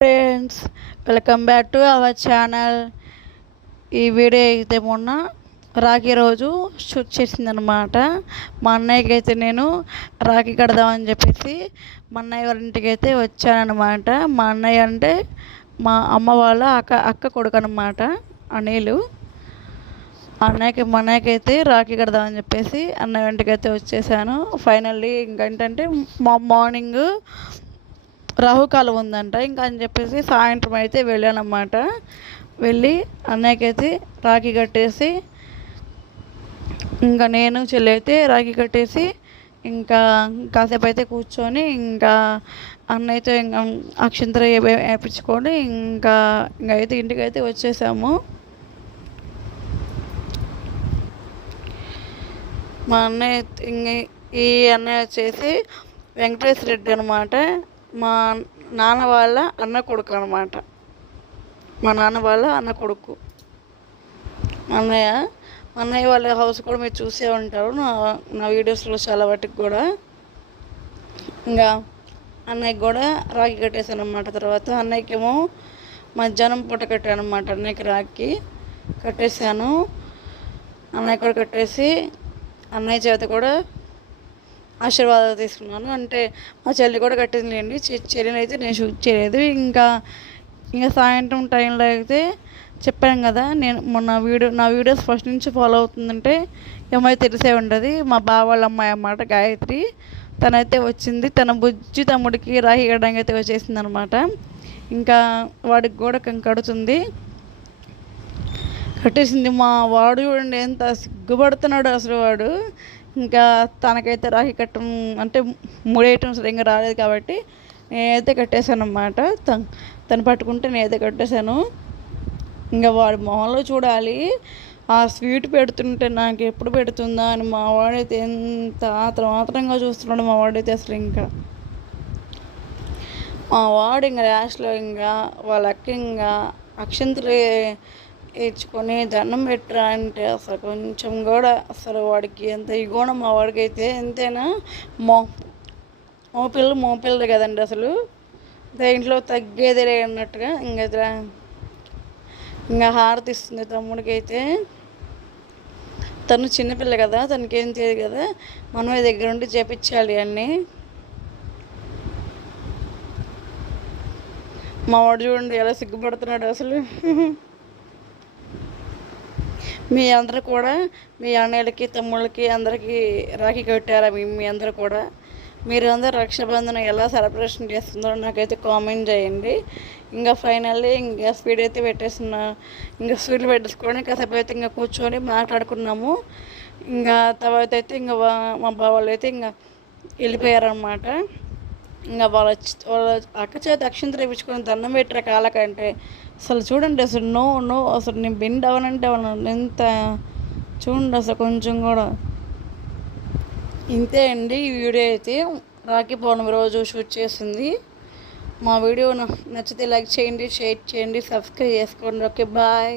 Friends welcome back to our channel ఈ video అయితే మొన్న రాఖీ రోజు షూట్ చేసిందనమాట మా అన్నయ్యకి అయితే నేను రాఖీ కడదామని చెప్పేసి మా అన్నయ్య వాళ్ళ ఇంటికి అయితే వచ్చానమాట మా అన్నయ్య అంటే మా అమ్మ వాళ్ళ అక్క అక్క కొడుకు అనమాట అనిలు అన్నయ్యకి మా అన్నయ్యకి అయితే రాఖీ కడదామని చెప్పేసి అన్నయ్య ఇంటికి అయితే వచ్చేసాను. ఫైనల్లీ ఇంకేంటంటే మా మార్నింగ్ రాహుకాలం ఉందంట. ఇంకా అని చెప్పేసి సాయంత్రం అయితే వెళ్ళానమాట. వెళ్ళి అన్నయ్యకి అయితే రాఖీ కట్టేసి ఇంకా నేను చెల్లి అయితే రాఖీ కట్టేసి ఇంకా కాసేపు అయితే కూర్చొని ఇంకా అన్నయ్యతో ఇంకా అక్షంతర వేయించుకొని ఇంకా ఇంకా అయితే ఇంటికి అయితే వచ్చేసాము. మా అన్నయ్య ఇంక ఈ అన్నయ్య వచ్చేసి వెంకటేశ్వర రెడ్డి అనమాట మా నాన్న వాళ్ళ అన్న కొడుకు అనమాట మా నాన్న వాళ్ళ అన్న కొడుకు. మా అన్నయ్య మా అన్నయ్య వాళ్ళ హౌస్ కూడా మీరు చూసే ఉంటారు. నా నా వీడియోస్లో చాలా వాటికి కూడా. ఇంకా అన్నయ్యకి కూడా రాఖి కట్టేశాను అనమాట తర్వాత అన్నయ్యకేమో మధ్యాహ్నం పూట కట్టాను అనమాట అన్నయ్యకి రాఖి కట్టేశాను. అన్నయ్య కూడా కట్టేసి అన్నయ్య చేత కూడా ఆశీర్వాదాలు తీసుకున్నాను. అంటే మా చెల్లి కూడా కట్టిందిలేండి చెల్లిని అయితే నేను షూట్ చేయలేదు. ఇంకా ఇంకా సాయంత్రం టైంలో అయితే చెప్పాను కదా నేను మొన్న వీడియో నా వీడియోస్ ఫస్ట్ నుంచి ఫాలో అవుతుందంటే ఏమై తెలిసే ఉండదు. మా బావ వాళ్ళ అమ్మాయి అన్నమాట గాయత్రి. తనైతే వచ్చింది. తన బుజ్జి తమ్ముడికి రాహి ఇవ్వడానికి అయితే వచ్చేసింది అనమాట ఇంకా వాడికి కూడా కడుతుంది. కట్టేసింది మా వాడు చూడండి ఎంత సిగ్గుపడుతున్నాడు అసలు వాడు. ఇంకా తనకైతే రాఖీ కట్టం అంటే మూడేయటం సరిగ్గా రాలేదు కాబట్టి నేనైతే కట్టేశాను అనమాట తను పట్టుకుంటే నేనైతే కట్టేశాను. ఇంకా వాడి మొహంలో చూడాలి. ఆ స్వీట్ పెడుతుంటే నాకు ఎప్పుడు పెడుతుందా అని మా వాడైతే ఎంత ఆత్రమాత్రంగా చూస్తున్నాడు మా వాడైతే అసలు ఇంకా. మా వాడు ఇంకా ర్యాష్లో ఇంకా వాళ్ళ అక్క ఇంకా అక్షంతలు ఇచ్చుకొని దండం పెట్టరా అంటే అసలు కొంచెం కూడా అసలు వాడికి ఎంత ఇగోണം మా వాడికి అయితే ఎంతైనా మో మోపిల్లు మోపిల్లలు కదండి అసలు. దేంట్లో తగ్గేది అన్నట్టుగా ఇంకా ఇంకా హారతి ఇస్తుంది తమ్ముడికి అయితే తను చిన్నపిల్ల కదా తనకి ఏం తెలియదు కదా. మనమే దగ్గర ఉండి చేపించాలి అన్నీ. మా వాడు చూడండి ఎలా సిగ్గుపడుతున్నాడు అసలు. మీ అందరూ కూడా మీ అన్నయ్యలకి తమ్ముళ్ళకి అందరికీ రాఖీ కట్టారా? మీ మీ అందరూ కూడా. మీరు అందరూ రక్షాబంధన ఎలా సెలబ్రేషన్ చేస్తుందో నాకైతే కామెంట్ చేయండి. ఇంకా ఫైనల్లీ ఇంకా స్పీడ్ అయితే పెట్టేస్తున్నా ఇంకా స్వీట్లు పెట్టేసుకొని కాసేపు అయితే ఇంకా కూర్చొని మాట్లాడుకున్నాము. ఇంకా తర్వాత అయితే ఇంకా మా బావాళ్ళు అయితే ఇంకా వెళ్ళిపోయారనమాట ఇంకా వాళ్ళ వాళ్ళ అక్క చేత అక్షంతలు వేయించుకొని దండం పెట్టిన కాలకంటే అసలు చూడండి అసలు నో నో అసలు నేను బెండ్ అవనంటే వాళ్ళని ఎంత చూడండి అసలు కొంచెం కూడా. ఇంతే అండి ఈ వీడియో అయితే. రాఖీ పౌర్ణమి రోజు షూట్ చేసింది. మా వీడియో నచ్చితే లైక్ చేయండి షేర్ చేయండి సబ్స్క్రైబ్ చేసుకోండి. Okay bye.